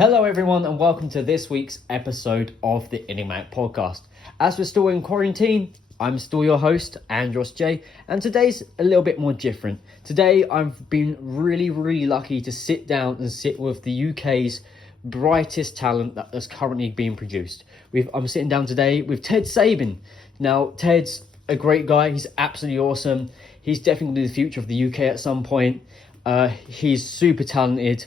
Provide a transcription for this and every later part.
Hello everyone and welcome to this week's episode of the Enigmatic podcast. As we're still in quarantine, I'm still your host, Andros J, and today's a little bit more different. Today I've been really lucky to sit down and sit with the UK's brightest talent that is currently being produced. I'm sitting down today with Ted Sabin. Now, Ted's a great guy, he's absolutely awesome. He's definitely the future of the UK at some point. He's super talented,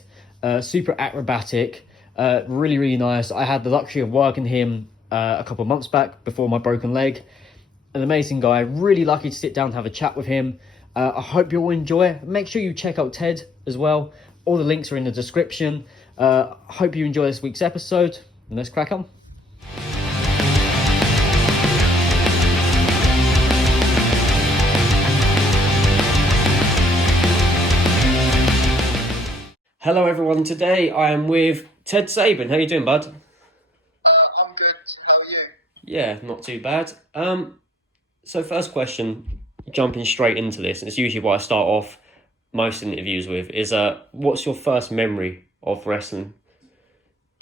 super acrobatic, really nice. I had the luxury of working him a couple of months back before my broken leg. An amazing guy, really lucky to sit down and have a chat with him. I hope you'll enjoy. Make sure you check out Ted as well. All the links are in the description. Hope you enjoy this week's episode. And let's crack on. Hello everyone, today I am with Ted Sabin. How you doing, bud? I'm good, how are you? Yeah, not too bad. So first question, jumping straight into this, and it's usually what I start off most interviews with, is what's your first memory of wrestling?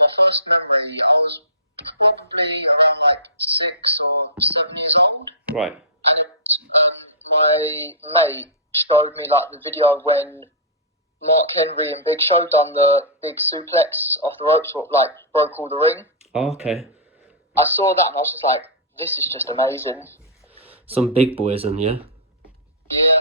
My first memory, I was probably around like 6 or 7 years old. Right. And my mate showed me like the video when Mark Henry and Big Show done the big suplex off the ropes, like broke all the ring. Oh, okay. I saw that and I was just like, this is just amazing. Some big boys, and yeah. Yeah.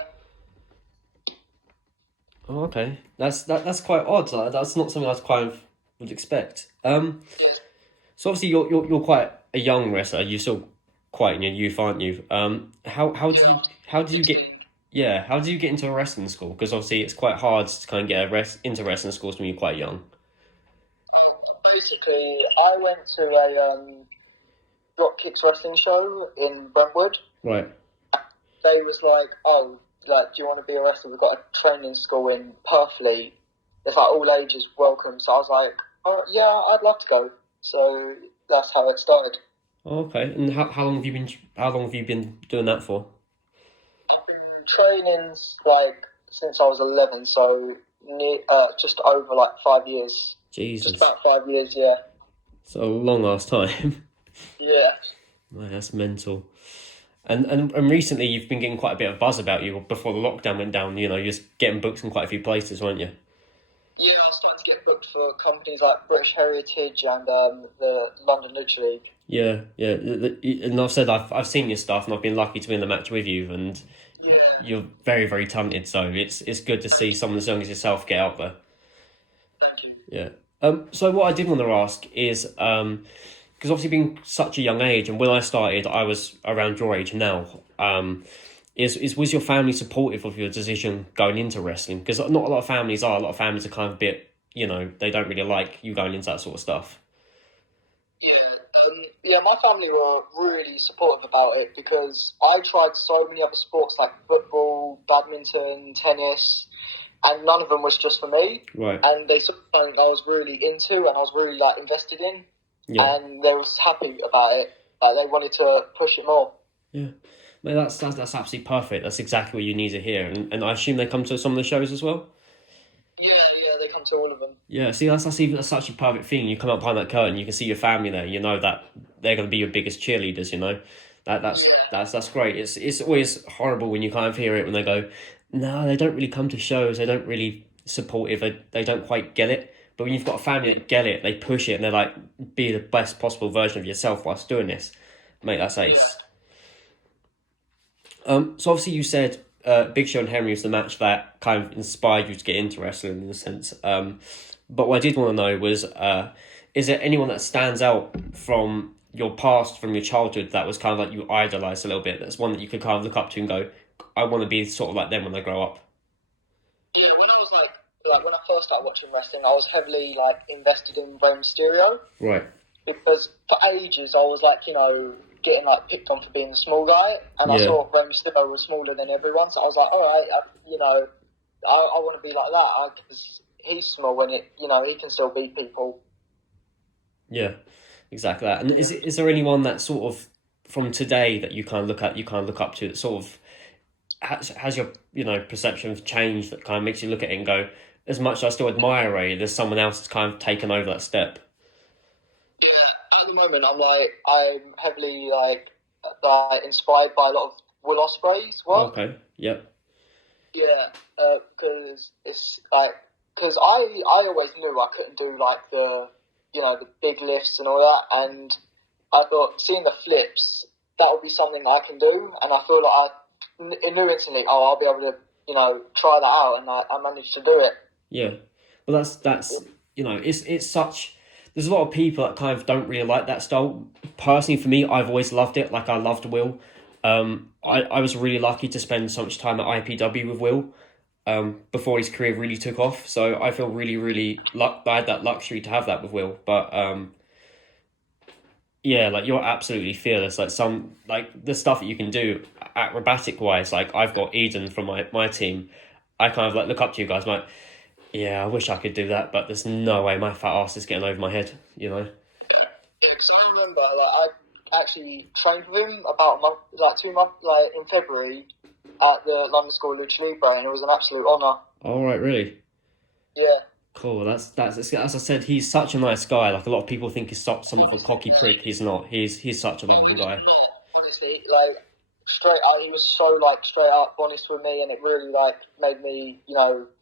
Oh, okay. That's quite odd. That's not something I kind of would expect. So obviously you're quite a young wrestler. You're still quite in your youth, aren't you? How did you get into a wrestling school? Because obviously it's quite hard to kind of get into wrestling schools when you're quite young. Basically, I went to a Dropkicks wrestling show in Brentwood. Right. They was like, oh, like, do you want to be a wrestler? We've got a training school in Purfleet. It's like all ages welcome. So I was like, oh, yeah, I'd love to go. So that's how it started. Okay. And how long have you been doing that for? I've been training like since I was 11, so just over like 5 years. Jesus. Just about 5 years, yeah. It's a long ass time. Yeah. Man, that's mental. And recently you've been getting quite a bit of buzz about you before the lockdown went down. You know, you're just getting booked in quite a few places, weren't you? Yeah, I started to get booked for companies like British Heritage and the London Lucha League. Yeah. And I've said I've seen your stuff, and I've been lucky to be in the match with you, and you're very talented. So it's good to see someone as young as yourself get out there. Thank you. Yeah. So what I did want to ask is, because obviously being such a young age, and when I started, I was around your age now. Was your family supportive of your decision going into wrestling? Because not a lot of families are. A lot of families are kind of a bit, you know, they don't really like you going into that sort of stuff. Yeah, my family were really supportive about it because I tried so many other sports like football, badminton, tennis, and none of them was just for me. Right. And they saw something I was really into and I was really like invested in. Yeah. And they was happy about it. Like they wanted to push it more. Yeah. Man, that's absolutely perfect. That's exactly what you need to hear. And I assume they come to some of the shows as well? Yeah, they come to all of them. Yeah, see, that's such a perfect thing. You come up behind that curtain, you can see your family there. You know that they're going to be your biggest cheerleaders. You know, that's great. It's always horrible when you kind of hear it when they go, no, they don't really come to shows. They don't really support it. They don't quite get it. But when you've got a family that get it, they push it, and they're like, be the best possible version of yourself whilst doing this. Mate, that's ace. So obviously you said Big Show and Henry was the match that kind of inspired you to get into wrestling in a sense. But what I did want to know was, is there anyone that stands out from your past, from your childhood, that was kind of like you idolised a little bit? That's one that you could kind of look up to and go, I want to be sort of like them when I grow up. Yeah, when I was when I first started watching wrestling, I was heavily like invested in Rey Mysterio. Right. Because for ages I was like, you know, getting like picked on for being a small guy, and I saw Rey Mysterio was smaller than everyone, so I was like, all right, I want to be like that because he's small and he can still beat people. Yeah, exactly that. And is there anyone that sort of from today that you kind of look up to that sort of has your perception changed, that kind of makes you look at it and go, as much as I still admire Ray, there's someone else that's kind of taken over that step. Yeah, at the moment, I'm heavily inspired by a lot of Will Ospreay's work. Okay. Yep. Yeah, because because I always knew I couldn't do like the big lifts and all that, and I thought seeing the flips, that would be something I can do, and I feel like I knew instantly, I'll be able to try that out, and I managed to do it. Yeah, well, that's it's such. There's a lot of people that kind of don't really like that style. Personally, for me, I've always loved it. Like I loved Will. I was really lucky to spend so much time at IPW with Will. Before his career really took off, so I feel really, really I had that luxury to have that with Will. But yeah, like you're absolutely fearless. Like the stuff that you can do acrobatic wise. Like I've got Eden from my team. I kind of like look up to you guys. I'm like, yeah, I wish I could do that, but there's no way my fat ass is getting over my head. Yeah, because I remember I actually trained with him about a month, 2 months, in February at the London School of Lucha Libre, and it was an absolute honour. All right, really? Yeah. Cool. That's as I said, he's such a nice guy. Like a lot of people think he's somewhat of a cocky prick. He's not. He's such a lovely guy. Honestly, he was so straight up honest with me, and it really made me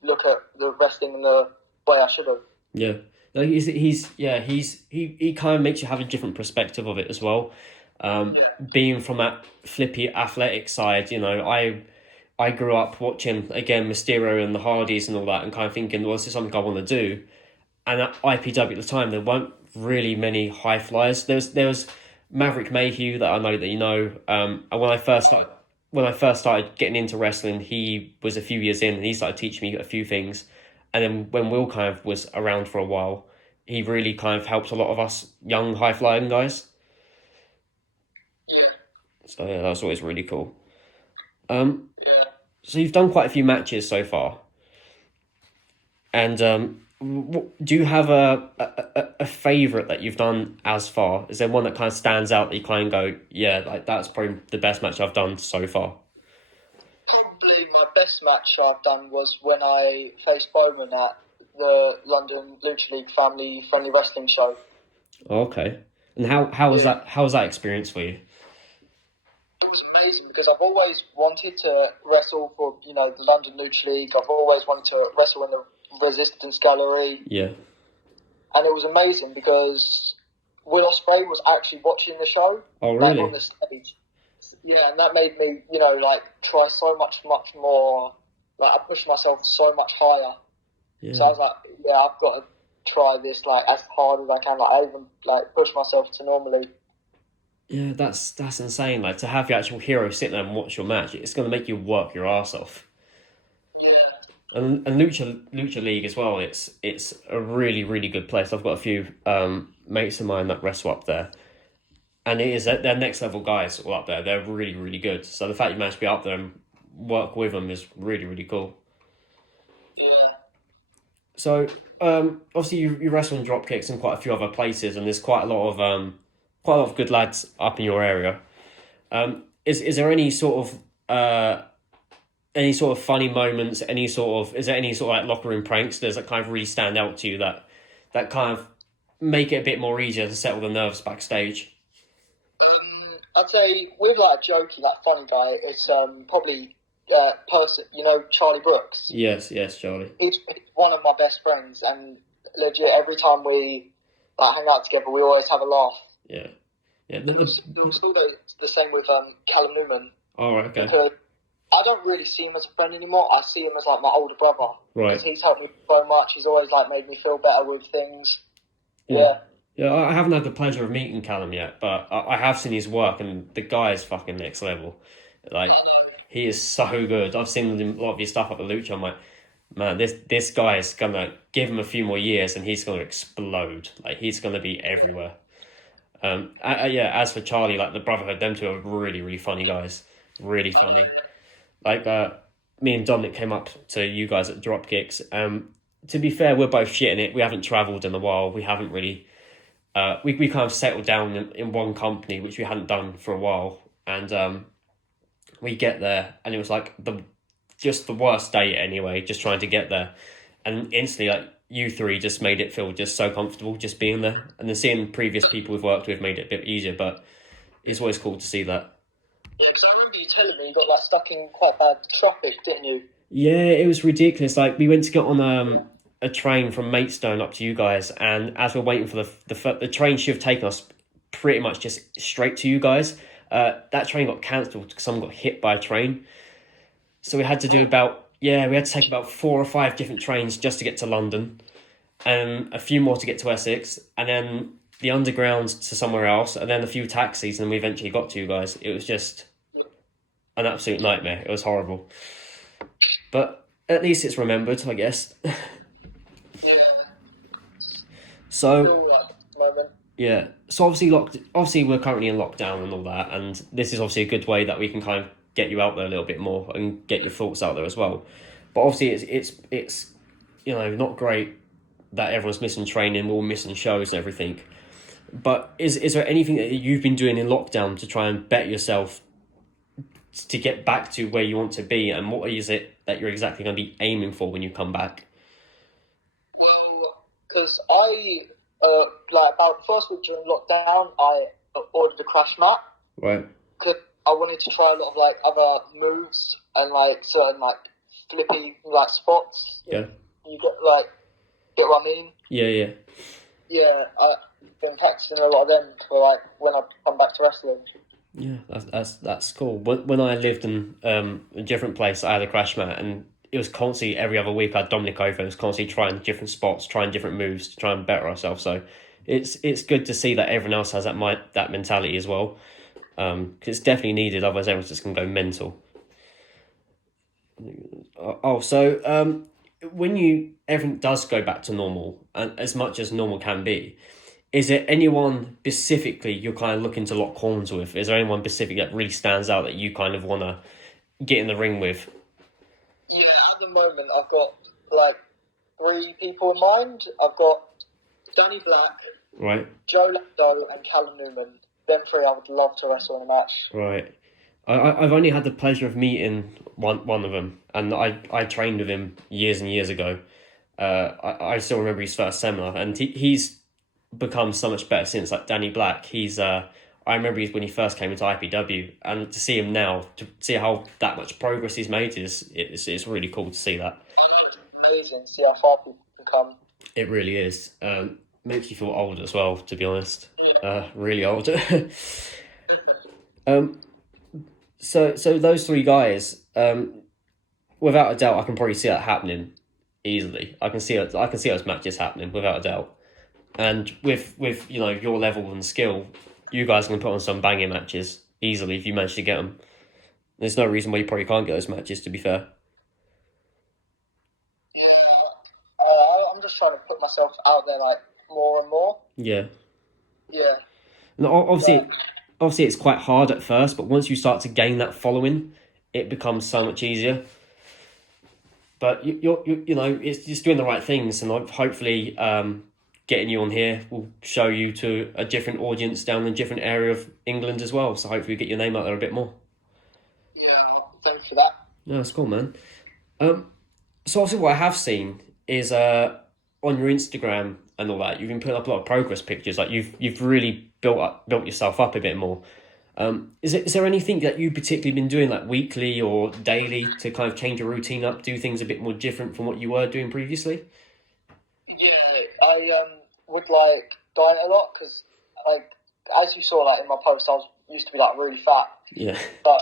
look at the wrestling in the way I should have. Yeah. He kind of makes you have a different perspective of it as well. Being from that flippy athletic side, I grew up watching again Mysterio and the Hardys and all that, and kind of thinking, well, this is something I want to do. And at IPW at the time, there weren't really many high flyers. There was Maverick Mayhew that I know that you know. And when I first started getting into wrestling, he was a few years in, and he started teaching me a few things. And then when Will kind of was around for a while, he really kind of helped a lot of us young high flying guys. Yeah. So yeah, that was always really cool. So you've done quite a few matches so far, and do you have a favourite that you've done as far? Is there one that kind of stands out that you kind of go, yeah, like that's probably the best match I've done so far? Probably my best match I've done was when I faced Bowman at the London Lucha League Family Friendly Wrestling Show. Okay, and how was that? How was that experience for you? It was amazing because I've always wanted to wrestle for the London Lucha League. I've always wanted to wrestle in the Resistance Gallery. Yeah. And it was amazing because Will Ospreay was actually watching the show. Oh, really? On the stage. Yeah, and that made me try so much more. I pushed myself so much higher. Yeah. So I was like, yeah, I've got to try this as hard as I can. I even push myself to normally. Yeah, that's insane. To have the actual hero sit there and watch your match, it's going to make you work your arse off. Yeah. And Lucha League as well. It's a really, really good place. I've got a few mates of mine that wrestle up there, and it is they're next level guys all up there. They're really, really good. So the fact you managed to be up there and work with them is really, really cool. Yeah. So obviously you wrestle in dropkicks in quite a few other places, and there's quite a lot of good lads up in your area. Is there any sort of funny moments? Is there any sort of locker room pranksters that kind of really stand out to you that kind of make it a bit more easier to settle the nerves backstage? I'd say with jokey, funny guy, it's probably Charlie Brooks. Yes, Charlie. He's one of my best friends, and legit every time we hang out together, we always have a laugh. Yeah. It was also the same with Callum Newman. Oh, right, okay. Because I don't really see him as a friend anymore. I see him as my older brother. Right. Because he's helped me so much. He's always made me feel better with things. Yeah. Yeah, I haven't had the pleasure of meeting Callum yet, but I have seen his work, and the guy is fucking next level. He is so good. I've seen a lot of his stuff up at Lucha. I'm like, man, this guy is gonna give him a few more years, and he's gonna explode. He's gonna be everywhere. As for Charlie, the Brotherhood, them two are really, really funny guys. Really funny. Me and Dominic came up to you guys at Dropkicks. To be fair, we're both shitting it. We haven't travelled in a while. We haven't really... we kind of settled down in one company, which we hadn't done for a while. And we get there, and it was the worst day anyway, just trying to get there. and instantly, like, you three just made it feel just so comfortable just being there. And then seeing previous people we've worked with made it a bit easier, but it's always cool to see that. Yeah, because I remember you telling me you got like stuck in quite bad traffic, didn't you? Yeah, it was ridiculous. Like, we went to get on a train from Maidstone up to you guys, and as we're waiting for the train should have taken us pretty much just straight to you guys. That train got cancelled because someone got hit by a train. So we had to take about 4 or 5 different trains just to get to London, and a few more to get to Essex, and then the underground to somewhere else, and then a few taxis, and we eventually got to you guys. It was just an absolute nightmare. It was horrible. But at least it's remembered, I guess. Yeah. So, yeah. So obviously we're currently in lockdown and all that, and this is obviously a good way that we can kind of get you out there a little bit more and get your thoughts out there as well. But obviously it's not great that everyone's missing training, we're all missing shows and everything. But is there anything that you've been doing in lockdown to try and better yourself to get back to where you want to be, and what is it that you're exactly going to be aiming for when you come back? Well, because I, like about the first week during lockdown, I ordered a crash mat. Right. Because I wanted to try a lot of like other moves and like certain like flippy like spots. Yeah. You get what I mean? Yeah. Yeah, I've been practicing a lot of them for like when I come back to wrestling. Yeah, that's cool. When I lived in a different place, I had a crash mat, and it was constantly every other week I had Dominic over. It was constantly trying different spots, trying different moves to try and better ourselves. So it's good to see that everyone else has that mentality as well, because it's definitely needed. Otherwise, everyone's just gonna go mental. So when everything does go back to normal, and as much as normal can be, is there anyone specifically you're kind of looking to lock horns with? Is there anyone specific that really stands out that you kind of want to get in the ring with? Yeah, at the moment I've got like 3 people in mind. I've got Danny Black, Right. Joe Lando, and Callum Newman. Them 3 I would love to wrestle in a match. Right. I've only had the pleasure of meeting one of them, and I trained with him years and years ago. I still remember his first seminar, and he's become so much better since. Like Danny Black, I remember when he first came into IPW, and to see him now, to see how that much progress he's made it's really cool to see that. It's amazing to see how far people can come. It really is. Makes you feel old as well, to be honest. Yeah. Really old. So those 3 guys, without a doubt, I can probably see that happening easily. I can see those matches happening without a doubt. And with your level and skill, you guys can put on some banging matches easily if you manage to get them. There's no reason why you probably can't get those matches, to be fair. Yeah, I'm just trying to put myself out there like more and more. Yeah. Yeah. No, obviously it's quite hard at first, but once you start to gain that following, it becomes so much easier. But it's just doing the right things, and hopefully getting you on here will show you to a different audience down in a different area of England as well. So hopefully get your name out there a bit more. Yeah, thanks for that. No, that's cool, man. So obviously what I have seen is on your Instagram and all that, you've been putting up a lot of progress pictures. Like you've really built yourself up a bit more. Is there anything that you particularly been doing like weekly or daily to kind of change your routine up, do things a bit more different from what you were doing previously? Yeah, I would like diet a lot because like as you saw like in my post, I used to be like really fat. Yeah. But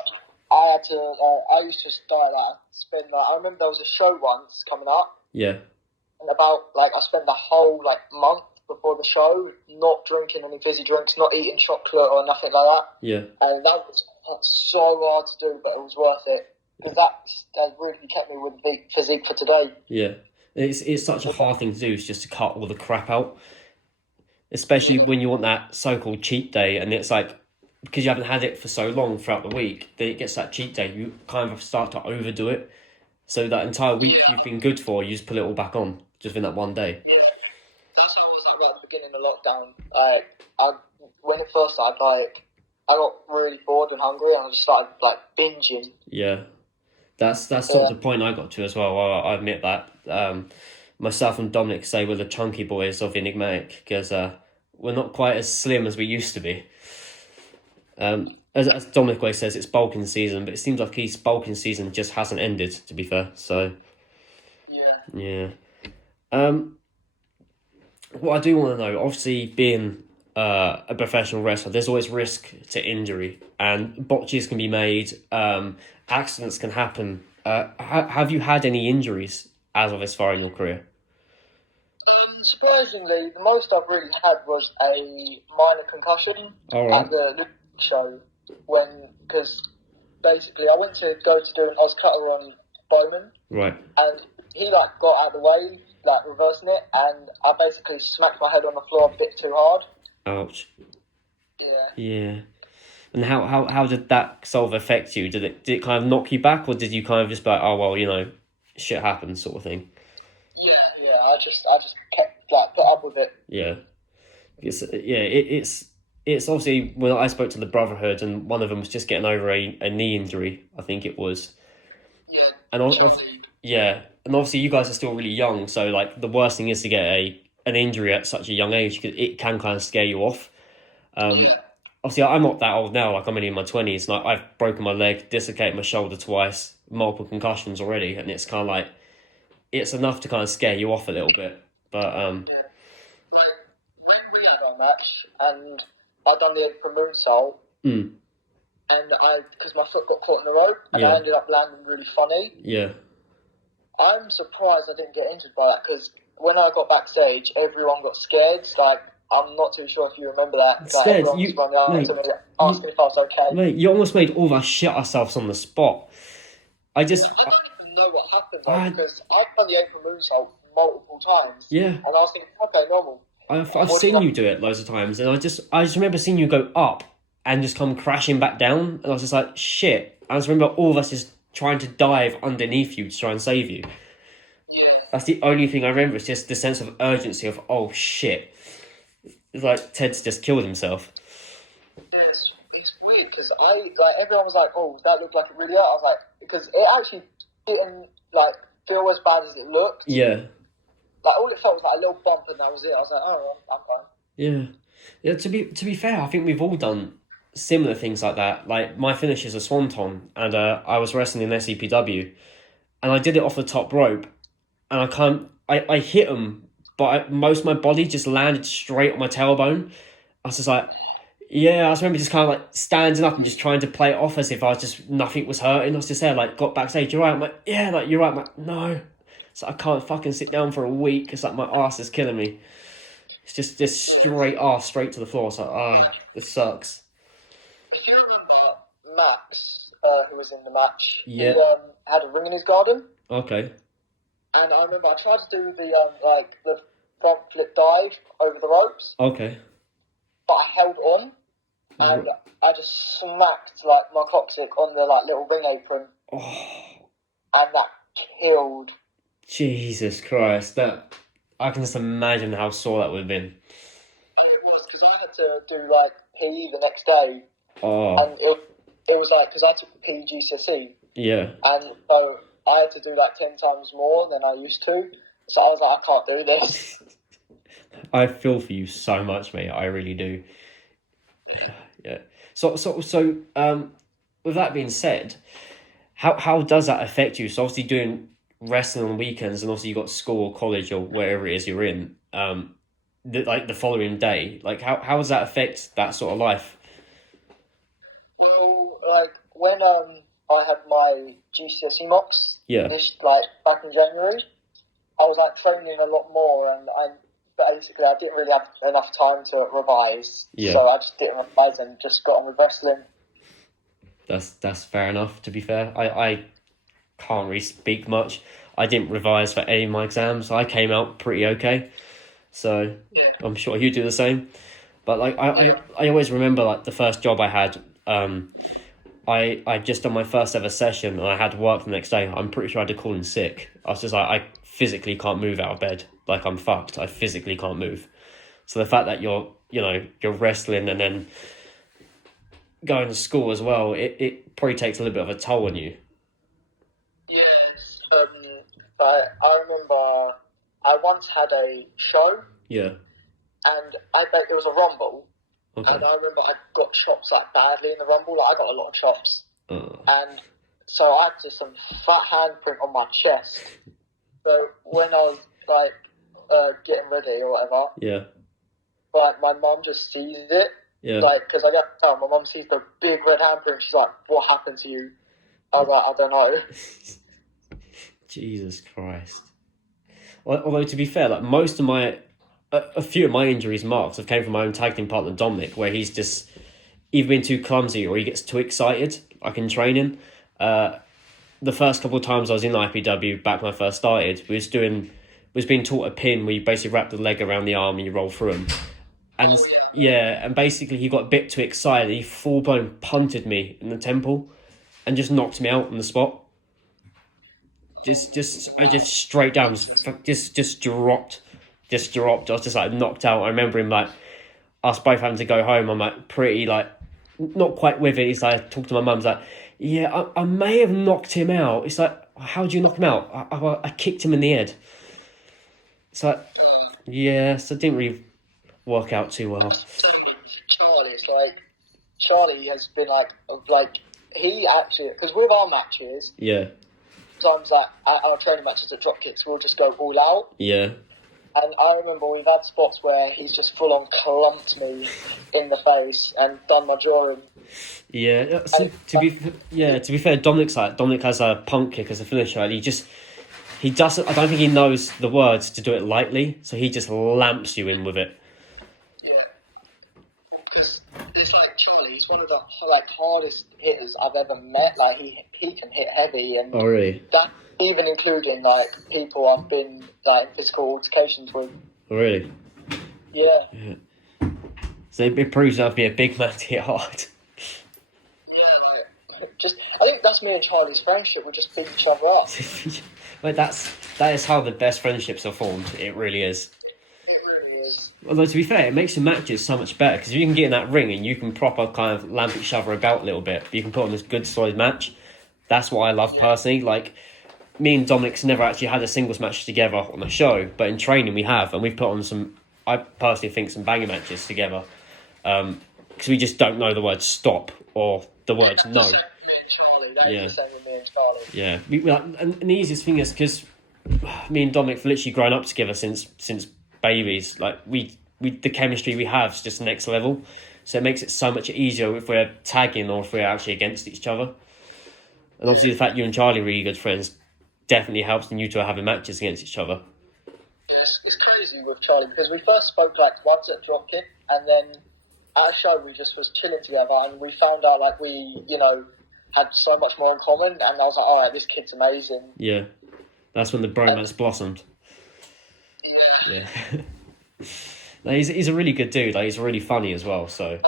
I had to. I used to diet that. I remember there was a show once coming up. Yeah. And about like I spent the whole like month before the show not drinking any fizzy drinks, not eating chocolate or nothing like that. Yeah. And that was so hard to do, but it was worth it because that really kept me with the physique for today. Yeah. It's such a hard thing to do, is just to cut all the crap out. Especially when you want that so-called cheat day, and it's like, because you haven't had it for so long throughout the week, then it gets that cheat day, you kind of start to overdo it. So that entire week you've been good for, you just put it all back on, just in that one day. Yeah, that's how I was like, at the beginning of lockdown. When it first started, I got really bored and hungry, and I just started like binging. Yeah. That's sort of the point I got to as well. I admit that. myself and Dominic say we're the chunky boys of Enigmatic because we're not quite as slim as we used to be. As Dominic always says, it's bulking season, but it seems like his bulking season just hasn't ended, to be fair. So, yeah. What I do want to know, obviously being a professional wrestler, there's always risk to injury, and botches can be made, accidents can happen. Have you had any injuries as of this far in your career? Surprisingly, the most I've really had was a minor concussion at the show because basically I went to go to do an Oz cutter on Bowman. Right. And he got out of the way, reversing it, and I basically smacked my head on the floor a bit too hard. Ouch. Yeah. Yeah. And how did that sort of affect you? Did it kind of knock you back, or did you kind of just be like, oh well, shit happens sort of thing? Yeah. I just kept put up with it. Yeah. It's obviously when I spoke to the Brotherhood, and one of them was just getting over a knee injury, I think it was. Yeah. And obviously you guys are still really young, so like the worst thing is to get an injury at such a young age because it can kind of scare you off. Obviously I'm not that old now, like I'm only in my 20s, and I've broken my leg, dislocated my shoulder twice, multiple concussions already, and it's kind of like it's enough to kind of scare you off a little bit. But like when we had our match and I'd done the apron moonsault, and because my foot got caught in the rope, and I ended up landing really funny. Yeah. I'm surprised I didn't get injured by that, because when I got backstage, everyone got scared. Like, I'm not too sure if you remember that. Scared? Like, everyone was running out to me, asking if I was okay. Mate, you almost made all of us shit ourselves on the spot. I don't even know what happened, because I've done the apron moonsault multiple times. Yeah. And I was thinking, okay, normal. I've seen you do it loads of times, and I just remember seeing you go up and just come crashing back down, and I was just like, shit. I just remember all of us just trying to dive underneath you to try and save you. Yeah. That's the only thing I remember. It's just the sense of urgency of, oh shit. It's like Ted's just killed himself. Yeah, it's weird, because everyone was like, oh, that looked like it really hurt. I was like, because it actually didn't feel as bad as it looked. Yeah. All it felt was a little bump, and that was it. I was like, oh, I'm fine. Yeah. To be fair, I think we've all done similar things like that. Like, my finish is a swanton, and I was wrestling in SEPW, and I did it off the top rope, and I hit him, but most of my body just landed straight on my tailbone. I was just like, I just remember just kind of standing up and just trying to play it off as if nothing was hurting. I was just there, got backstage, you're right? I'm like, yeah, you're right. I'm like, no. So I can't fucking sit down for a week. It's my ass is killing me. It's just straight ass, straight to the floor. It's like, this sucks. If you remember Max, who was in the match, he Yeah. had a ring in his garden. Okay. And I remember I tried to do the front flip dive over the ropes. Okay. But I held on, and I just smacked my coccyx on the little ring apron. Oh. And that killed. Jesus Christ, that I can just imagine how sore that would have been. And it was because I had to do PE the next day. Oh. And it was because I took PE GCSE. Yeah. And so I had to do 10 times more than I used to. So I was like, I can't do this. I feel for you so much, mate. I really do. Yeah. So with that being said, how does that affect you? So obviously doing wrestling on weekends, and obviously you got school or college or wherever it is you're in, the following day, how does that affect that sort of life? Well, when I had my GCSE mocks, this back in January, I was training a lot more, and basically I didn't really have enough time to revise, so I just didn't revise and just got on with wrestling. That's fair enough. To be fair, I can't really speak much. I didn't revise for any of my exams. I came out pretty okay, so I'm sure you do the same. But I always remember the first job I had. I just done my first ever session, and I had work the next day. I'm pretty sure I had to call in sick. I was just I physically can't move out of bed. I'm fucked. I physically can't move. So the fact that you're wrestling and then going to school as well, it probably takes a little bit of a toll on you. Yes. I remember I I once had a show. Yeah. And I bet it was a rumble. Okay. And I remember I got chops like badly in the rumble. Like, I got a lot of chops. Oh. And so I had just some fat handprint on my chest. So when I was like getting ready or whatever, Yeah. like my mum just sees it. Yeah. Like, because I get my mum sees the big red handprint. She's like, "What happened to you?" I was like, "I don't know." Jesus Christ. Although to be fair, like most of my, a few of my injuries, marks have came from my own tag team partner Dominic, where he's just either been too clumsy or he gets too excited. Like in training, the first couple of times I was in IPW back when I first started, was being taught a pin where you basically wrap the leg around the arm and you roll through them. And and basically he got a bit too excited. He full blown punted me in the temple, and just knocked me out on the spot. I just straight down, just dropped. I was just like knocked out. I remember him like us both having to go home. I'm like pretty like not quite with it. He's like, I talked to my mum. He's like, yeah, I may have knocked him out. It's like, how did you knock him out? I kicked him in the head. It's like, yeah, so it didn't really work out too well. Charlie, it's like Charlie has been like he actually, because with our matches, sometimes like at our training matches at Dropkicks, we'll just go all out. Yeah. And I remember we've had spots where he's just full on clumped me in the face and done my jaw in. Yeah. So, to be fair, Dominic has a punk kick as a finisher, and he doesn't. I don't think he knows the words to do it lightly, so he just lamps you in with it. Yeah. Because it's like Charlie. He's one of the like hardest hitters I've ever met. Like he can hit heavy, and really? That even including like people I've been like in physical altercations with. Really? Yeah. So it proves out to be a big man to hit hard. Yeah, like I think that's me and Charlie's friendship. We just beat each other up. Like that is how the best friendships are formed. It really is. It really is. Although to be fair, it makes your matches so much better because if you can get in that ring and you can proper kind of lamp each other about a little bit, you can put on this good solid match. That's what I love personally. Like me and Dominic's never actually had a singles match together on a show, but in training we have, and we've put on some. I personally think some banger matches together, because we just don't know the word stop or the word no. Me and Charlie. That's the same with me and Charlie. Yeah, and the easiest thing is because me and Dominic have literally grown up together since babies. Like we the chemistry we have is just next level, so it makes it so much easier if we're tagging or if we're actually against each other. And obviously the fact you and Charlie are really good friends definitely helps in you two having matches against each other. Yes, it's crazy with Charlie because we first spoke like once at Dropkick, and then at a show we just was chilling together, and we found out like we had so much more in common, and I was like, all right, this kid's amazing. Yeah, that's when the bromance blossomed. Yeah. No, he's a really good dude. Like he's really funny as well. So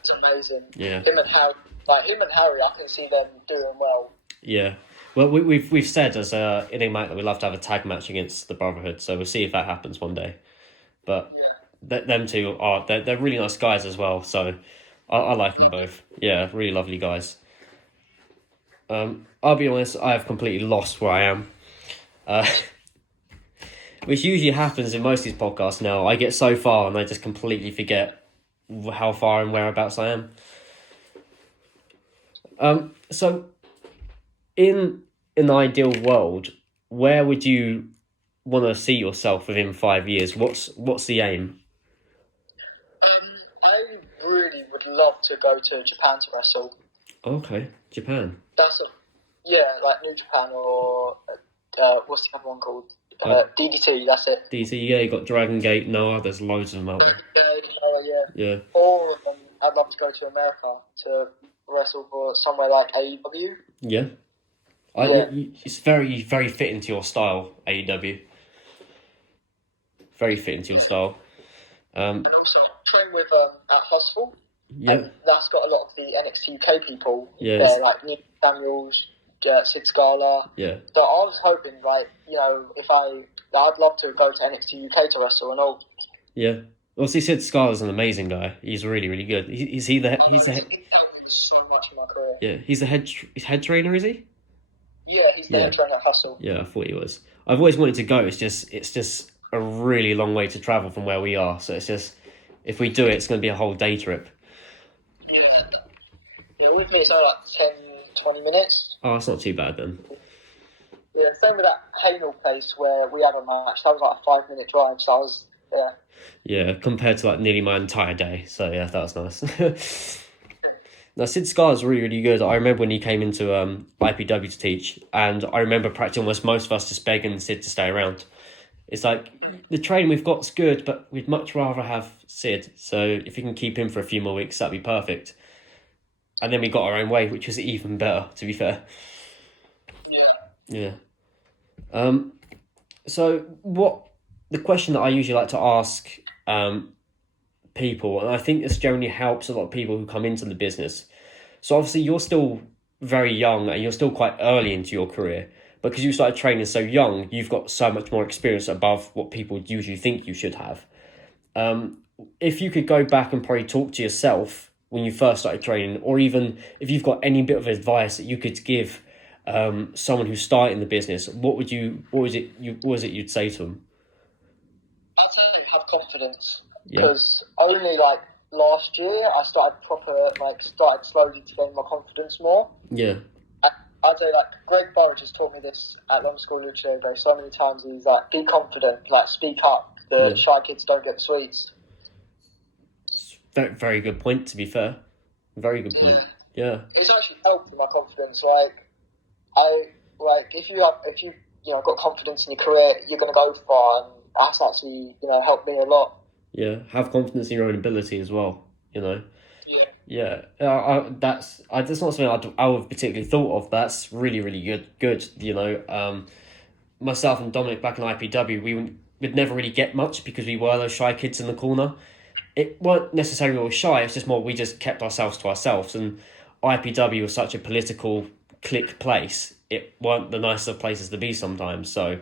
it's amazing. Yeah. Him and Harry, I can see them doing well. Yeah. Well, we've said as Enigmatic that we'd love to have a tag match against the Brotherhood, so we'll see if that happens one day. But them two they're really nice guys as well, so I like them both. Yeah, really lovely guys. I'll be honest, I have completely lost where I am, which usually happens in most of these podcasts now. I get so far and I just completely forget how far and whereabouts I am. So in an ideal world, where would you want to see yourself within 5 years? What's the aim? I really would love to go to Japan to wrestle. Okay, Japan. Like New Japan or what's the other one called? DDT. That's it. DDT. Yeah, you got Dragon Gate, Noah. There's loads of them out there. Yeah. Or I'd love to go to America to wrestle for somewhere like AEW. Yeah. It's very, very fit into your style, AEW. Very fit into your style. And also train with at Hostel. Yeah. That's got a lot of the NXT UK people there, like Nick Daniels, Sid Scala. Yeah. So I was hoping, if I'd love to go to NXT UK to wrestle and all. Yeah. Well, see, Sid Scala's an amazing guy. He's really, really good. He's the head. He's helped me so much in my career. Yeah, he's the head trainer, is he? Yeah, he's the head trainer at Hustle. Yeah, I thought he was. I've always wanted to go. It's just a really long way to travel from where we are. So it's just, if we do it, it's going to be a whole day trip. Yeah, with me it's only like 10, 20 minutes. Oh, that's not too bad then. Yeah, same with that Haynell place where we had a match. That was like a 5-minute drive, so I was, Yeah, compared to like nearly my entire day. So yeah, that was nice. Now, Sid Scar's really, really good. I remember when he came into IPW to teach, and I remember practically almost most of us just begging Sid to stay around. It's like, the training we've got's good, but we'd much rather have Sid. So if you can keep him for a few more weeks, that'd be perfect. And then we got our own way, which was even better, to be fair. Yeah. So the question that I usually like to ask people, and I think this generally helps a lot of people who come into the business. So obviously you're still very young and you're still quite early into your career, but because you started training so young, you've got so much more experience above what people usually think you should have. If you could go back and probably talk to yourself when you first started training, or even if you've got any bit of advice that you could give someone who's starting the business, what was it you'd say to them? I'd say have confidence. Because only like last year I started slowly to gain my confidence more. Yeah. I'd say like Greg Burridge has taught me this at London School Lucha ago so many times. He's like, be confident, like speak up. The shy kids don't get the sweets. Very, very good point, to be fair. Very good point. Yeah. It's actually helped with my confidence. If you got confidence in your career, you're gonna go far, and that's actually helped me a lot. Yeah, have confidence in your own ability as well. Yeah. That's not something I would particularly thought of. That's really, really good. Myself and Dominic back in IPW, we'd never really get much because we were those shy kids in the corner. It weren't necessarily all shy. It's just more we just kept ourselves to ourselves. And IPW was such a political clique place. It weren't the nicest of places to be sometimes. So.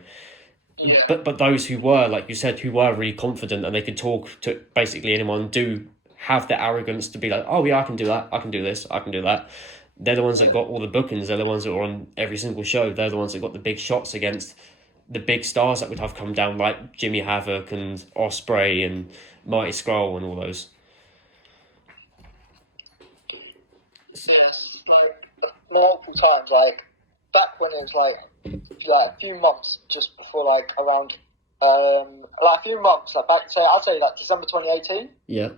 Yeah. But those who were, like you said, who were really confident and they could talk to basically anyone, do have the arrogance to be like, oh yeah, I can do that, I can do this, I can do that. They're the ones that got all the bookings. They're the ones that were on every single show. They're the ones that got the big shots against the big stars that would have come down, like Jimmy Havoc and Ospreay and Marty Scurll and all those. Yes, like multiple times, like back when it was like a few months just before, like around a few months, like back I'd say like December 2018. Yeah.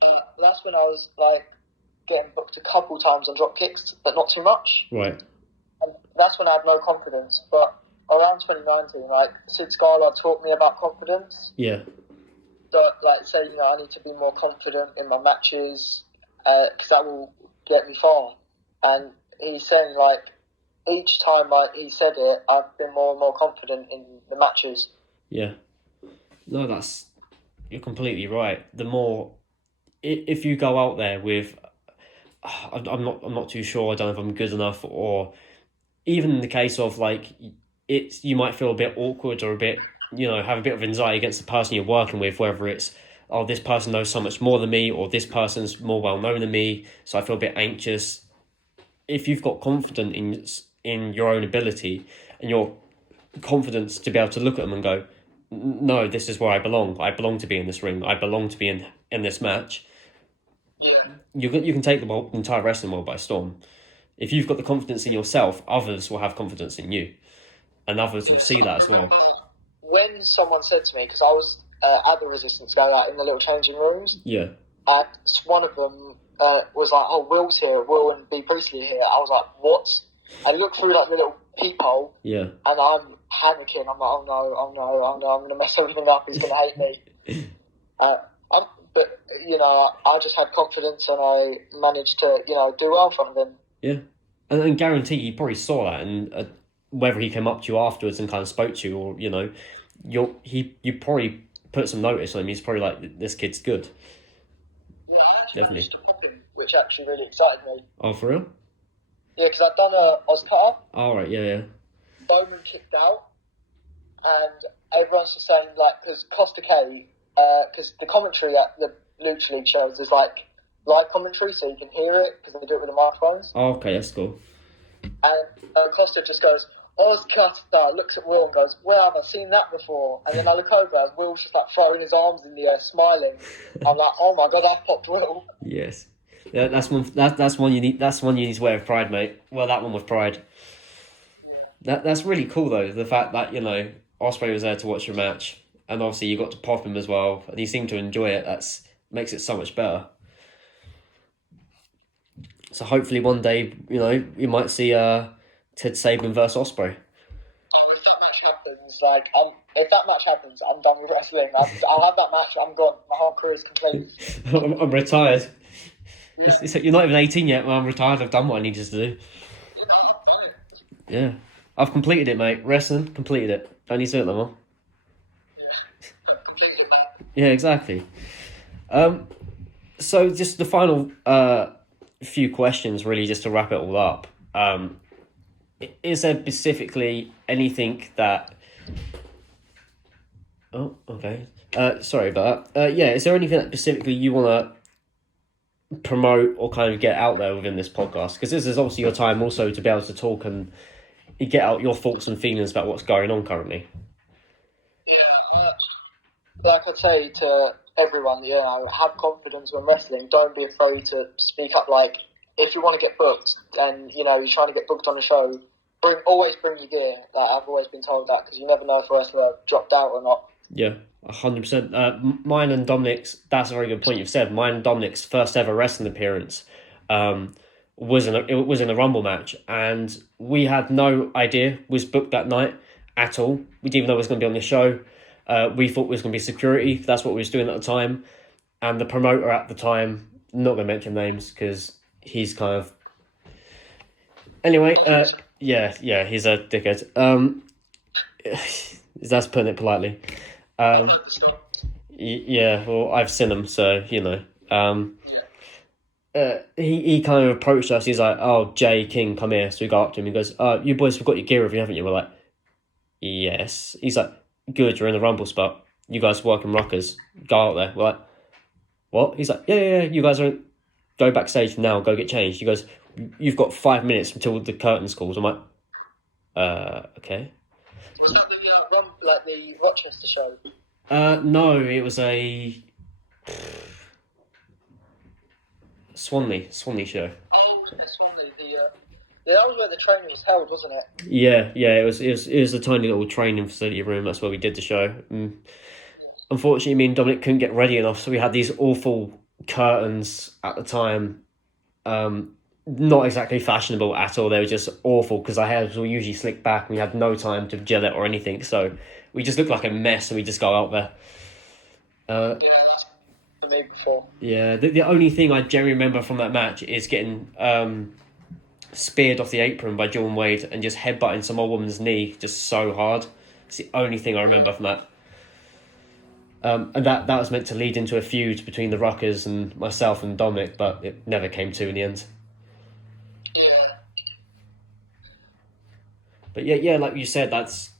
That's when I was like getting booked a couple times on drop kicks, but not too much. Right. And that's when I had no confidence. But around 2019, like Sid Scarlett taught me about confidence. Yeah. So like say I need to be more confident in my matches because that will get me far. And he's saying like, each time he said it, I've been more and more confident in the matches. Yeah. No, you're completely right. The more, if you go out there with, I'm not too sure, I don't know if I'm good enough, or even in the case of like, you might feel a bit awkward or a bit, have a bit of anxiety against the person you're working with, whether it's, oh, this person knows so much more than me, or this person's more well known than me, so I feel a bit anxious. If you've got confidence in your own ability and your confidence to be able to look at them and go, no, this is where I belong. I belong to be in this ring. I belong to be in this match. Yeah. You can take the entire wrestling world by storm. If you've got the confidence in yourself, others will have confidence in you. And others will see that as well. When someone said to me, because I was at the Resistance go out in the little changing rooms. Yeah. And one of them was like, oh, Will's here. Will and B. Priestley are here. I was like, what? I looked through like the little peephole, and I'm panicking. I'm like, oh no, I'm going to mess everything up. He's going to hate me. But I just had confidence, and I managed to do well in front of him. Yeah, and guarantee he probably saw that, and whether he came up to you afterwards and kind of spoke to you, or you probably put some notice on him. He's probably like, this kid's good. Yeah, definitely. Which actually really excited me. Oh, for real? Yeah, because I'd done a Oscar. Oh, right, yeah. Bowman kicked out, and everyone's just saying, like, because Costa K, because the commentary at the Lucha League shows is like live commentary, so you can hear it because they do it with the microphones. Oh, okay, that's cool. And Costa just goes, Oz Cutter looks at Will and goes, "Where have I seen that before?" And then I look over and Will's just like throwing his arms in the air, smiling. I'm like, "Oh my god, I've popped Will." Yes. Yeah, that's one. That's one you need. That's one you need to wear with pride, mate. Well, that one with pride. That's really cool though. The fact that Ospreay was there to watch your match, and obviously you got to pop him as well, and he seemed to enjoy it. That's makes it so much better. So hopefully one day, you might see Ted Sabin versus Ospreay. Oh, if that match happens, I'm done with wrestling. I'll have that match. I'm gone. My whole career's complete. I'm retired. Yeah. It's like, you're not even 18 yet. Well, I'm retired. I've done what I needed to do. Yeah, I've completed it, mate. Wrestling, completed it. Don't need to do it no more. Yeah, completed it, man. Yeah, exactly. So just the final few questions, really, just to wrap it all up. Is there specifically anything that... Oh, okay. Sorry about that. Yeah, is there anything that specifically you want to promote or kind of get out there within this podcast? Because this is obviously your time also to be able to talk and get out your thoughts and feelings about what's going on currently. Yeah, like I'd say to everyone, have confidence when wrestling. Don't be afraid to speak up. Like, if you want to get booked and, you're trying to get booked on a show, always bring your gear. I've always been told that, because you never know if a wrestler dropped out or not. Yeah, 100%. Mine and Dominic's, that's a very good point you've said. Mine and Dominic's first ever wrestling appearance was in a Rumble match, and we had no idea was booked that night at all. We didn't even know it was going to be on the show. We thought it was going to be security. That's what we was doing at the time. And the promoter at the time, not going to mention names because he's kind of... Anyway, yeah, he's a dickhead. That's putting it politely. Yeah, well, I've seen him, so, he kind of approached us. He's like, "Oh, Jay King, come here." So we go up to him. He goes, "You boys forgot your gear with you, haven't you?" We're like, "Yes." He's like, "Good, you're in the Rumble spot. You guys work in Rockers. Go out there." We're like, "What?" He's like, yeah. You guys are... Go backstage now, go get changed." He goes, "You've got 5 minutes until the curtains calls." I'm like, okay. Was that the Rochester show? No, it was a Swanley show. Oh, Swanley, that was where the training was held, wasn't it? Yeah, it was a tiny little training facility room. That's where we did the show. Unfortunately, me and Dominic couldn't get ready enough, so we had these awful curtains at the time. Not exactly fashionable at all. They were just awful because our hairs were usually slicked back and we had no time to gel it or anything. So we just looked like a mess and we just go out there. Yeah, that's the me before. Yeah, the only thing I generally remember from that match is getting speared off the apron by John Wade and just headbutting some old woman's knee just so hard. It's the only thing I remember from that. And that was meant to lead into a feud between the Ruckers and myself and Dominic, but it never came to in the end. Yeah. But yeah, like you said, that's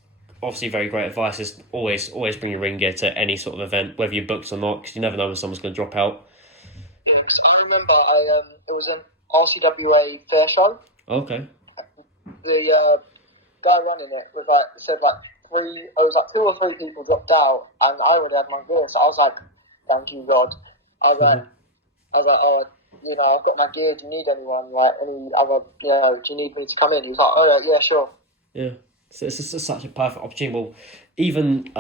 obviously very great advice. Is always bring your ring gear to any sort of event, whether you're booked or not, because you never know when someone's going to drop out. Yeah, cause I remember it was an RCWA fair show. Okay. The guy running it was said 2 or 3 people dropped out, and I already had my gear, so I was like, "Thank you, God." I was like, "Oh, I've got my gear. Do you need anyone? Any other, do you need me to come in?" He was like, "Oh, yeah, sure." Yeah. So it's just such a perfect opportunity. Well, even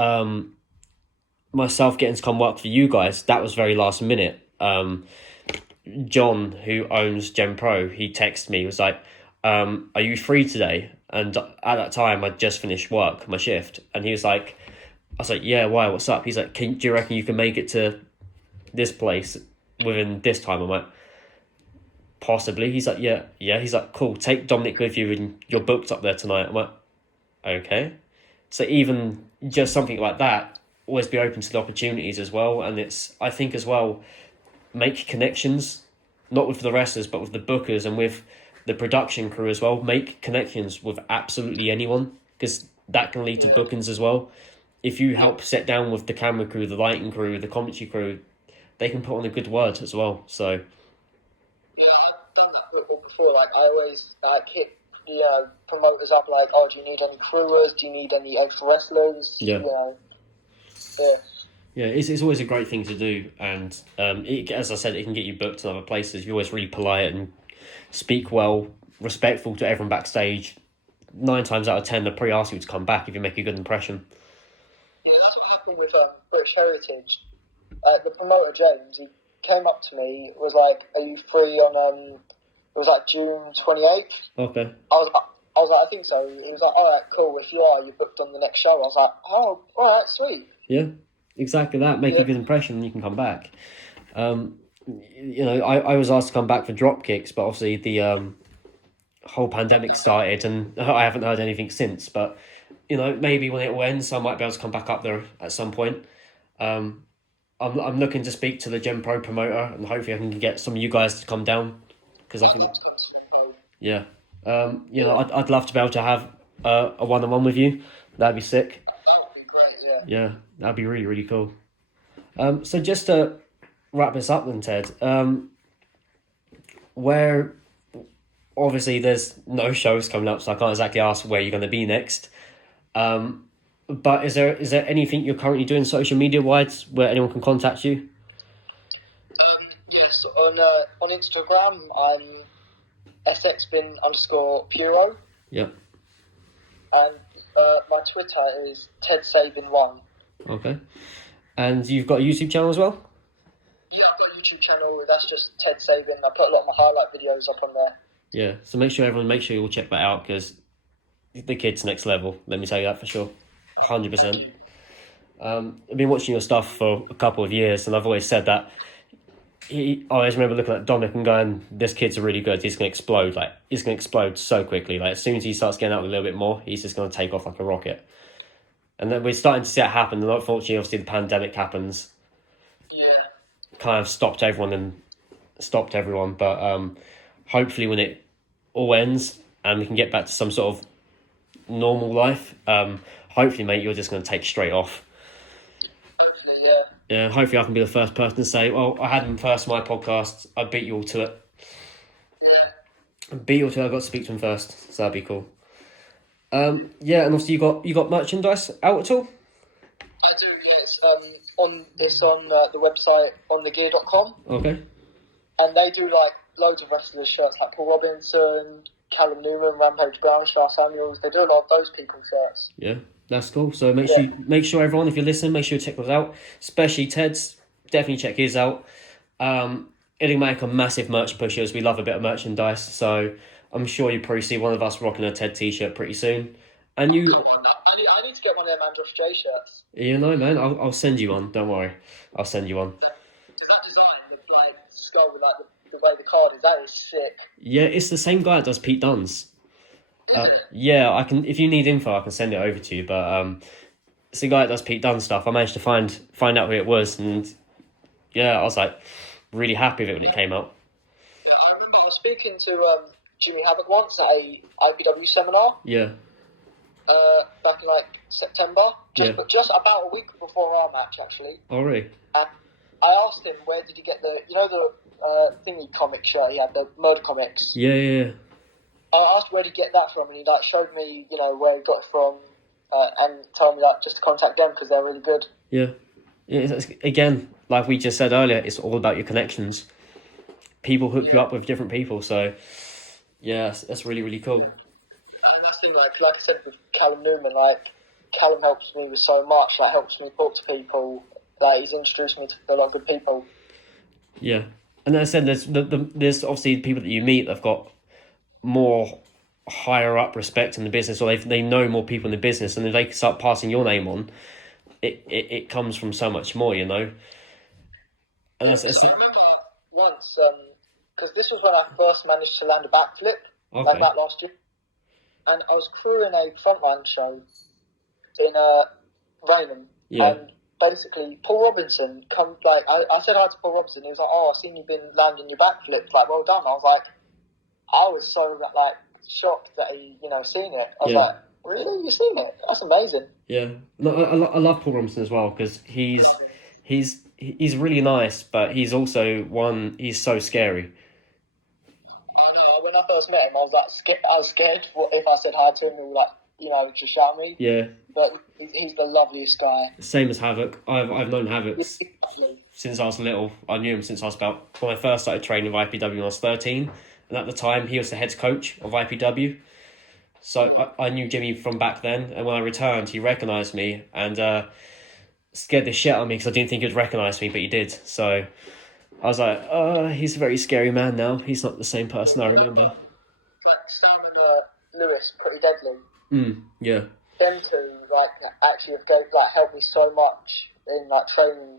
myself getting to come work for you guys, that was very last minute. John, who owns Gen Pro, he texted me. He was like, "Are you free today?" And at that time, I'd just finished work, my shift. And he was like, I was like, "Yeah, why? What's up?" He's like, do you reckon you can make it to this place within this time? I'm like, possibly. He's like, yeah. He's like, "Cool, take Dominic with you and you're booked up there tonight." I'm like, okay. So even just something like that, always be open to the opportunities as well. And I think as well, make connections, not with the wrestlers, but with the bookers and with the production crew as well. Make connections with absolutely anyone, because that can lead to bookings as well. If you help set down with the camera crew, the lighting crew, the commentary crew, they can put on a good word as well. So yeah, I've done that before. I always hit promoters up like, oh, do you need any crewers? Do you need any extra wrestlers? Yeah. Yeah. Yeah, it's always a great thing to do, and as I said, it can get you booked in other places. You're always really polite and speak well, respectful to everyone backstage. 9 times out of 10, they'll probably ask you to come back if you make a good impression. Yeah, that's what happened with British Heritage. The promoter James, he came up to me, was like, "Are you free on it was like June 28th?" Okay. I was like, "I think so." He was like, "All right, cool. If you are, you're booked on the next show." I was like, "Oh, all right, sweet." Yeah, exactly that. Make a good impression, and you can come back. I was asked to come back for drop kicks, but obviously the whole pandemic started, and I haven't heard anything since. But maybe when it will end, so I might be able to come back up there at some point. I'm looking to speak to the Gen Pro promoter, and hopefully I can get some of you guys to come down, because I think, yeah, I'd love to be able to have a one-on-one with you. That'd be sick. That'd be great. Yeah, that'd be really, really cool. So just to wrap this up then, Ted, where obviously there's no shows coming up, so I can't exactly ask where you're going to be next. But is there anything you're currently doing social media wise where anyone can contact you? Yes, on Instagram I'm sxbin_puro. Yeah. And my Twitter is Ted Sabin 1. Okay. And you've got a YouTube channel as well? Yeah, I've got a YouTube channel. That's just Ted Sabin. I put a lot of my highlight videos up on there. Yeah. So make sure you'll check that out, because the kid's next level. Let me tell you that for sure. 100%. I've been watching your stuff for a couple of years, and I've always said that. I always remember looking at Dominic and going, "This kid's really good. He's going to explode. Like, he's going to explode so quickly. Like, as soon as he starts getting out a little bit more, he's just going to take off like a rocket." And then we're starting to see that happen. And unfortunately, obviously, the pandemic happens. Yeah. Kind of stopped everyone. But hopefully, when it all ends and we can get back to some sort of normal life, hopefully, mate, you're just going to take straight off. Hopefully, yeah. Yeah, hopefully I can be the first person to say, "Well, I had him first on my podcast. I beat you all to it." Yeah. Beat you all to it. I got to speak to him first, so that'd be cool. Yeah, and also you got merchandise out at all? I do, yes. It's on the website onthegear.com. Okay. And they do like loads of wrestlers' shirts, like Paul Robinson, Callum Newman, Rampage Brown, Shah Samuels. They do a lot of those people's shirts. Yeah, that's cool. So make sure everyone, if you're listening, make sure you check those out. Especially Ted's, definitely check his out. Enigmatic are massive merch pushers. We love a bit of merchandise, so I'm sure you probably see one of us rocking a Ted t-shirt pretty soon. And you, I need to get one of them Andros J shirts. Man, I'll send you one. Don't worry, I'll send you one. Because that design, the skull with the way the card is, that is sick. Yeah, it's the same guy that does Pete Dunne's. Is it? Yeah, I can. If you need info, I can send it over to you. But it's the guy that does Pete Dunne stuff. I managed to find out who it was, and yeah, I was like really happy with it when it came out. Yeah, I remember I was speaking to Jimmy Havoc once at a IPW seminar. Yeah. Back in September, just about a week before our match, actually. Oh, really? And I asked him, where did he get the thingy comic shirt he had, the Murder Comics. Yeah. I asked where did he get that from, and he showed me, where he got it from, and told me just to contact them because they're really good. Yeah. Again, like we just said earlier, it's all about your connections. People hook you up with different people, so yeah, that's really, really cool. And that's the thing, like I said with Callum Newman, Callum helps me with so much, helps me talk to people, he's introduced me to a lot of good people. Yeah. And as I said, there's obviously people that you meet that've got more higher up respect in the business, or they know more people in the business, and if they start passing your name on, it comes from so much more, And I remember once, because this was when I first managed to land a backflip, okay. That last year, and I was crewing a frontline show in Raynham, and basically Paul Robinson I said hi to Paul Robinson. He was like, "Oh, I've seen you've been landing your backflips, well done." I was like, I was so shocked that he seen it. I was like, "Really, you seen it? That's amazing." Yeah, no, I love Paul Robinson as well, because he's really nice, but he's also he's so scary. I know. when I first met him, I was like scared. I was scared if I said hi to him, he would like, just shout me. Yeah. But he's the loveliest guy. Same as Havoc. I've known Havoc since I was little. I knew him since I was when I first started training with IPW when I was 13. And at the time, he was the head coach of IPW. So I knew Jimmy from back then. And when I returned, he recognised me and scared the shit out of me because I didn't think he'd recognise me, but he did. So I was like, he's a very scary man now. He's not the same person I remember. Like Sam and Lewis, pretty deadly. Yeah. Them two, actually have helped me so much in training.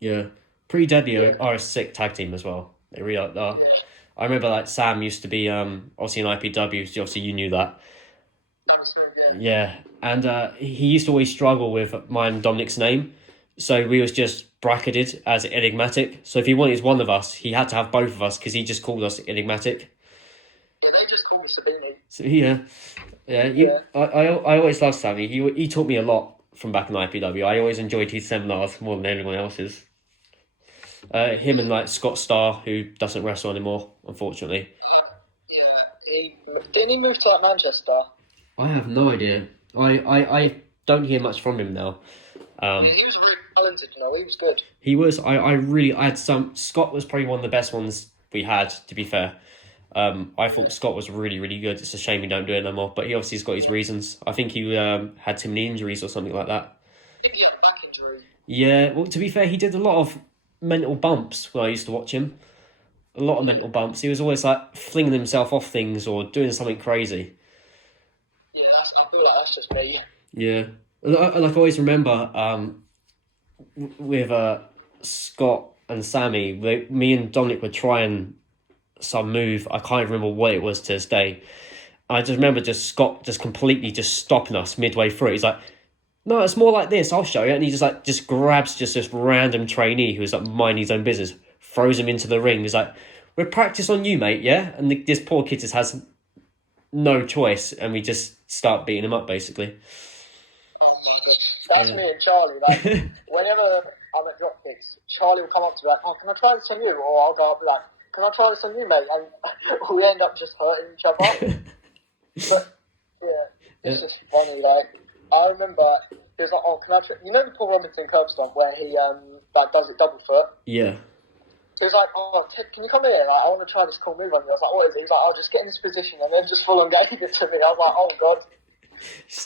Yeah. Pretty Deadly are a sick tag team as well. They really are. Yeah. I remember Sam used to be obviously in IPW, so obviously you knew that. Yeah. And he used to always struggle with mine and Dominic's name. So we was just bracketed as Enigmatic. So if he wanted one of us, he had to have both of us because he just called us Enigmatic. Yeah, they just call me Sabini. So, yeah. I always loved Sammy. He taught me a lot from back in IPW. I always enjoyed his seminars more than anyone else's. Him and Scott Starr, who doesn't wrestle anymore, unfortunately. Didn't he move to Manchester? I have no idea. I don't hear much from him now. He was really talented, he was good. He was. I had some. Scott was probably one of the best ones we had, to be fair. I thought Scott was really, really good. It's a shame he don't do it no more, but he obviously has got his reasons. I think he had too many injuries or something like that. Yeah, back injury. Yeah, well, to be fair, he did a lot of mental bumps when I used to watch him. A lot of mental bumps. He was always flinging himself off things or doing something crazy. Yeah, I feel like that's just me. Yeah. I always remember with Scott and Sammy, me and Dominic were trying some move. I can't remember what it was to this day. I just remember Scott just completely just stopping us midway through. He's like, no, it's more like this, I'll show you. And he just grabs this random trainee who's minding his own business, throws him into the ring. He's like, we're practice on you, mate, yeah? And this poor kid just has no choice, and we just start beating him up, basically. That's me and Charlie. Whenever I'm at dropkicks, Charlie will come up to me can I try this on you? Or I'll go up and be like, can I try this on you, mate? And we end up just hurting each other. But it's just funny. I remember he was like, can I try? You know the Paul Robinson curb stomp where he does it double foot? Yeah. He was like, Ted, can you come here? I want to try this cool move on you. I was like, what is it? He's like, just get in this position, and then just full on gave it to me. I was like, oh god.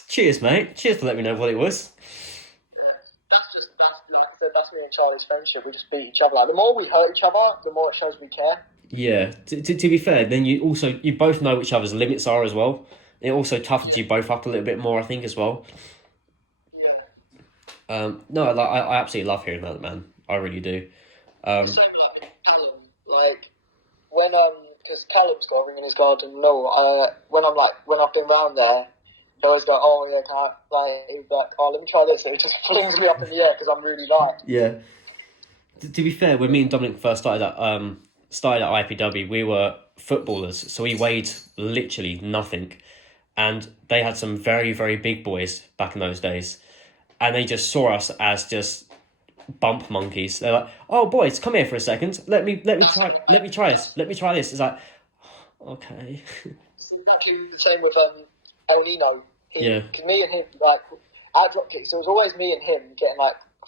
Cheers, mate. Cheers for letting me know what it was. Yeah, that's me and Charlie's friendship. We just beat each other. The more we hurt each other, the more it shows we care. Yeah. To be fair, then you both know what each other's limits are as well. It also toughens you both up a little bit more, I think, as well. Yeah. No, I absolutely love hearing that, man. I really do. Same like Callum, when because Callum's got a ring in his garden. When I've been round there, he always go, oh yeah, can I, he's like, oh let me try this. And he just flings me up in the air because I'm really light. Yeah. To be fair, when me and Dominic first started at IPW, we were footballers, so we weighed literally nothing, and they had some very, very big boys back in those days, and they just saw us as just bump monkeys. They're like, oh boys, come here for a second. Let me try this. It's like, okay. It's exactly the same with El Nino. Because me and him, at dropkicks, it was always me and him getting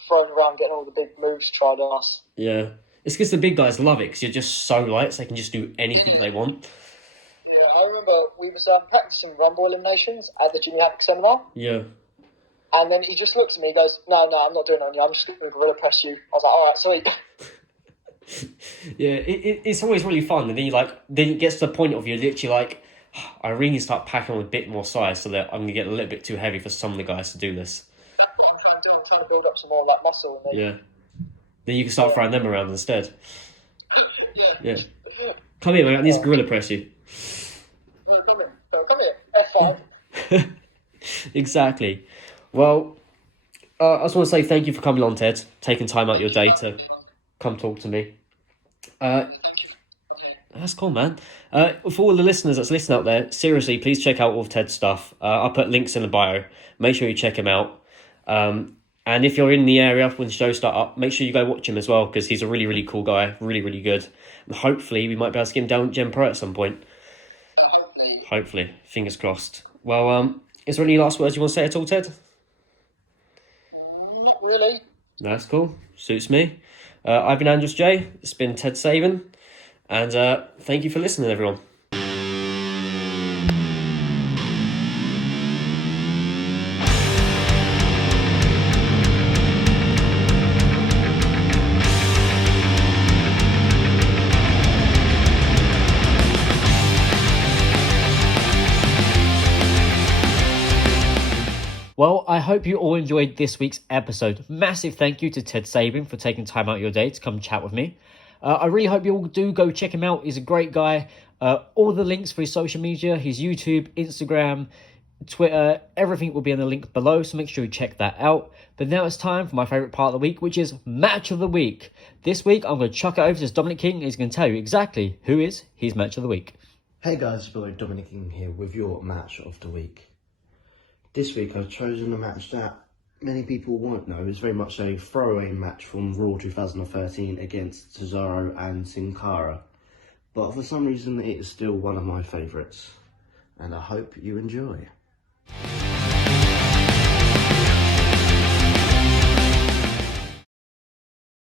thrown around, getting all the big moves tried on us. Yeah, it's because the big guys love it because you're just so light, so they can just do anything they want. Yeah, I remember we was practicing Rumble eliminations at the Jimmy Havoc seminar. Yeah. And then he just looks at me and goes, no, I'm not doing it on you. I'm just going to gorilla press you. I was like, all right, sweet. Yeah, it's always really fun. And then then it gets to the point of you're literally I really need to start packing on a bit more size so that I'm going to get a little bit too heavy for some of the guys to do this. That's what I'm trying to do. I'm trying to build up some more muscle. And then, then you can start throwing them around instead. Yeah. Come here, mate. I need to gorilla press you. Come here. F5. Exactly. Well, I just want to say thank you for coming on, Ted, taking time out your day to come talk to me. That's cool, man. For all the listeners that's listening out there, seriously, please check out all of Ted's stuff. I'll put links in the bio. Make sure you check him out. And if you're in the area when the shows start up, make sure you go watch him as well, because he's a really, really cool guy, really, really good. And hopefully we might be able to get him down at Gen Pro at some point. Hopefully. Fingers crossed. Well, is there any last words you want to say at all, Ted? Not really. That's cool. Suits me. I've been Andros J. It's been Ted Sabin. And thank you for listening, everyone. Well, I hope you all enjoyed this week's episode. Massive thank you to Ted Sabin for taking time out of your day to come chat with me. I really hope you all do go check him out. He's a great guy. All the links for his social media, his YouTube, Instagram, Twitter, everything will be in the link below, so make sure you check that out. But now it's time for my favourite part of the week, which is Match of the Week. This week, I'm going to chuck it over to Dominic King, and he's going to tell you exactly who is his Match of the Week. Hey guys, Dominic King here with your Match of the Week. This week I've chosen a match that many people won't know. It's very much a throwaway match from Raw 2013 against Cesaro and Cara. But for some reason it is still one of my favourites. And I hope you enjoy.